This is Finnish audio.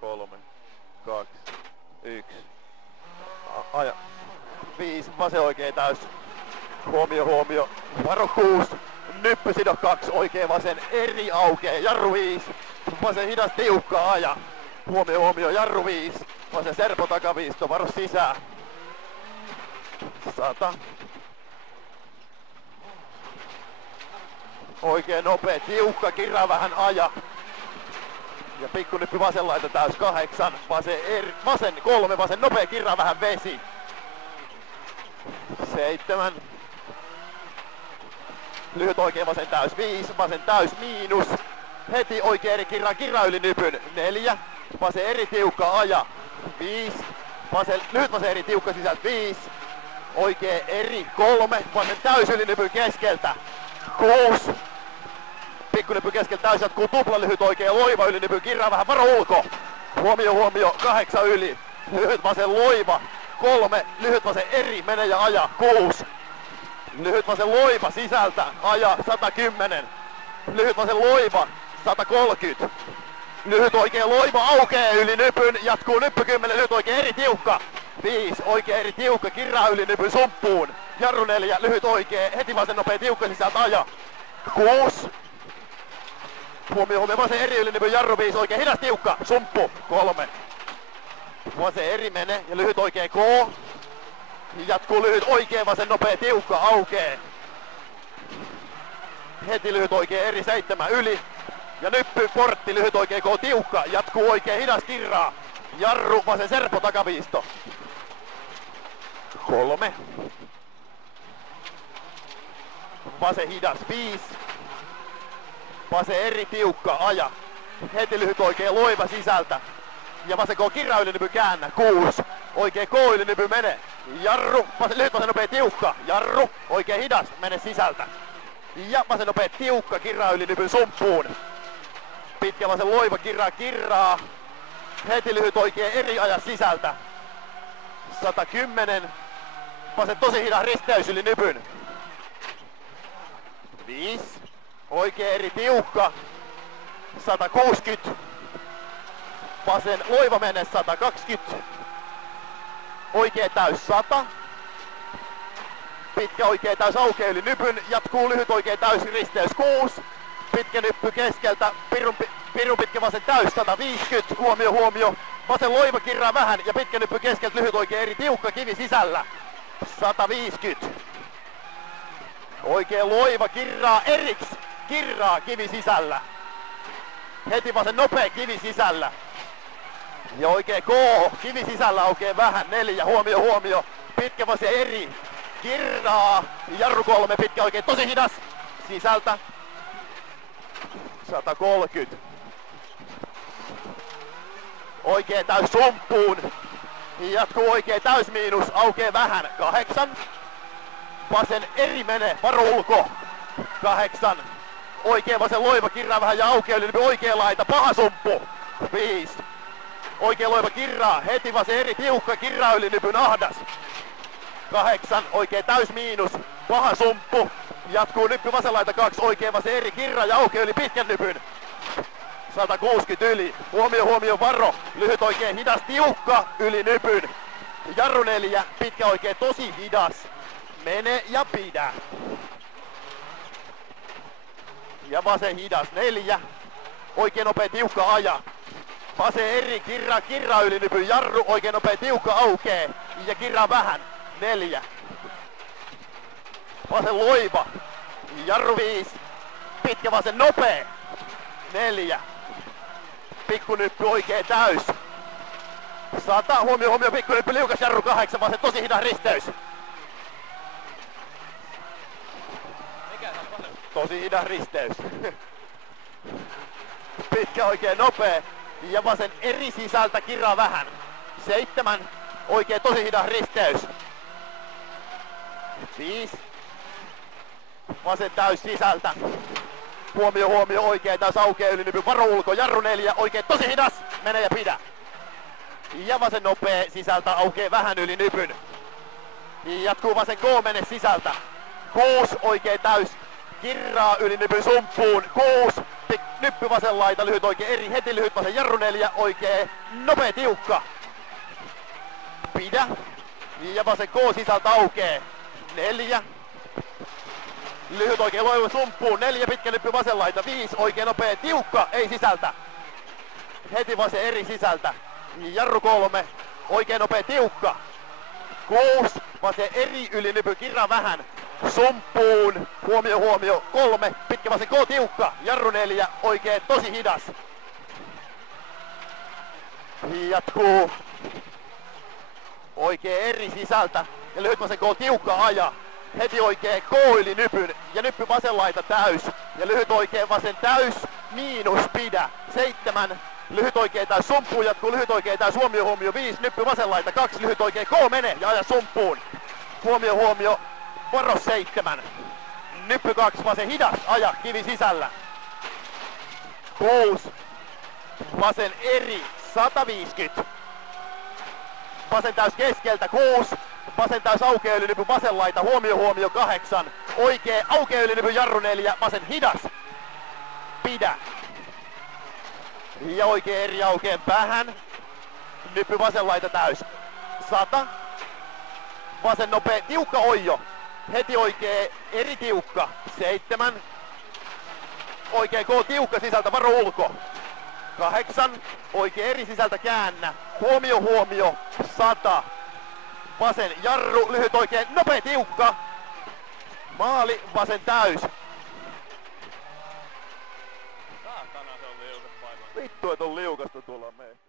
3, 2, 1. Aja. 5, vasen oikein täys. Huomio. Varo 6. Nyppy sido 2, oikein vasen eri aukee. Jarru 5. Vasen hidas tiukka aja. Huomio. Jarru 5. Vasen serpo takaviisto. Varo sisään. 100. Oikein nopea, tiukka, kirraa vähän aja. Ja pikkunyppy vasen laita täys 8. Vasen 3, vasen nopea, kirraa vähän vesi. 7. Lyhyt oikein vasen täys 5, vasen täys miinus. Heti oikein eri kirraa yli nypyn 4. Vasen eri tiukka aja 5. Lyhyt vasen eri tiukka sisältä 5. Oikein eri 3, vasen täys yli nypyn keskeltä 6. Pikkunyppy keskeltä täys jatkuu tupla lyhyt oikein loiva yli nypyn kirraa vähän varo ulko. Huomio 8 yli. Lyhyt vasen loiva 3, lyhyt vasen eri mene ja aja 6. Lyhyt vasen loiva sisältä aja 110. Lyhyt vasen loiva 130. Lyhyt oikein loiva aukee yli nypyn, jatkuu nyppy 10, lyhyt oikein eri tiukka 5, oikein eri tiukka, kirraa yli nypyn sumppuun. Jarru 4, lyhyt oikein, heti vasen nopea tiukka sisältä aja 6. Huomio vasen eri yli nypyn, jarru 5, oikein hidas tiukka, sumppu 3. Vasen eri mene ja lyhyt oikein K. Jatkuu lyhyt oikein vasen nopea tiukka aukee. Heti lyhyt oikein eri 7 yli. Ja nyppy portti lyhyt oikein K tiukka. Jatkuu oikein hidas kirraa. Jarru vasen serpo takaviisto. 3. Vasen hidas 5. Vasen eri tiukka aja. Heti lyhyt oikein loiva sisältä. Ja vasen K kirraa yli nypy käännä 6. Oikein K yli nypy mene. Jarru, lyhyt vasen nopea tiukka. Jarru, oikein hidas, mene sisältä. Ja vasen nopea tiukka, kirraa yli nypyn sumppuun. Pitkä vasen loiva, kirraa. Heti lyhyt oikein eri aja sisältä. 110. Vasen tosi hidas risteys yli nypyn. 5. Oikein eri tiukka. 160. Vasen loiva menee 120. Oikein täys 100. Pitkä oikein täys aukee yli nypyn. Jatkuu lyhyt oikein täys risteys 6. Pitkä nyppy keskeltä. Pirun pitkä vasen täys 150. Huomio. Vasen loiva kirraa vähän ja pitkä nyppy keskeltä lyhyt oikein eri tiukka kivi sisällä. 150. Oikein loiva kirraa eriks. Kirraa kivi sisällä. Heti vasen nopea kivi sisällä. Ja oikein K, kivi sisällä oikein vähän 4, huomio. Pitkä vasen eri. Kirraa. Jarru 3, pitkä oikein tosi hidas. Sisältä. 130. Oikein täys sumppuun. Jatkuu oikein täys miinus, aukee vähän 8. Vasen eri mene, varo ulko 8. Oikein vasen loiva kirraa vähän ja aukee yli oikein laita, paha sumppu 5. Oikein loiva kirraa, heti vasen eri tiukka, kirraa yli nypyn ahdas 8. Oikein täys miinus, paha sumppu. Jatkuu nyppy vasen laita 2, oikein vasen eri kirraa ja aukee yli pitkän nypyn 160 yli. Huomio varo. Lyhyt oikein hidas tiukka yli nypyn. Jarru 4, pitkä oikein tosi hidas. Mene ja pidä. Ja vasen hidas 4. Oikein nopea tiukka aja. Vasen eri kirraa yli nypyn. Jarru oikein nopea tiukka aukee. Ja kirraa vähän 4. Vasen loiva. Jarru 5. Pitkä vasen nopea 4. Pikkunyppy oikein täys. 100, huomio, pikkunyppy liukas, jarru 8, vasen tosi hidas risteys. Tosi hidas risteys. Pitkä oikein nopea. Ja vasen eri sisältä kirraa vähän. 7, oikein tosi hidas risteys. 5. Vasen täys sisältä. Huomio, oikein täys aukee yli nypyn, varo ulko, jarru 4, oikein tosi hidas, mene ja pidä. Ja vasen nopea sisältä aukee vähän yli nypyn. Jatkuu vasen K, mene sisältä. 6, oikein täys, kirraa yli nypyn sumppuun, 6. nyppy vasen laita, lyhyt oikee eri, heti lyhyt vasen jarru 4, oikee nopea tiukka. Pidä. Ja vasen K sisältä aukee. 4. Lyhyt oikee loivu sumppuun, 4 pitkä nyppy vasen laita, 5 oikee nopea tiukka, ei sisältä. Heti vasen eri sisältä. Jarru 3, oikee nopea tiukka. 6, vasen eri yli nypy, kirra vähän. Sumppuun, huomio, 3, pitkä vasen K tiukka, jarru 4, oikee tosi hidas. Jatkuu. Oikee eri sisältä ja lyhyt vasen K tiukka aja. Heti oikee K yli nypyn ja nyppy vasen laita täys. Ja lyhyt oikee vasen täys, miinus pidä. 7, lyhyt oikee täys sumppuun jatkuu, lyhyt oikee täys huomio, 5, nyppy vasen laita 2, lyhyt oikee K mene ja aja sumppuun. Huomio, varo 7. Nyppy 2, vasen hidas, aja, kivi sisällä. 6, vasen eri, 150. Vasen täys keskeltä, 6. Vasen täys aukea yli nypy vasen laita, huomio 8. Oikee aukea yli nypy jarru 4, vasen hidas. Pidä. Ja oikee eri aukeen päähän. Nyppy vasen laita täys. 100. Vasen nopea, tiukka oijo. Heti oikee eri tiukka. 7. Oikee K tiukka sisältä, varo ulko. 8. Oikee eri sisältä käännä. Huomio. 100. Vasen jarru, lyhyt oikee, nopea tiukka. Maali, vasen täys. Saatana se on liukas paino. Vittu et on liukasta tulla meistä.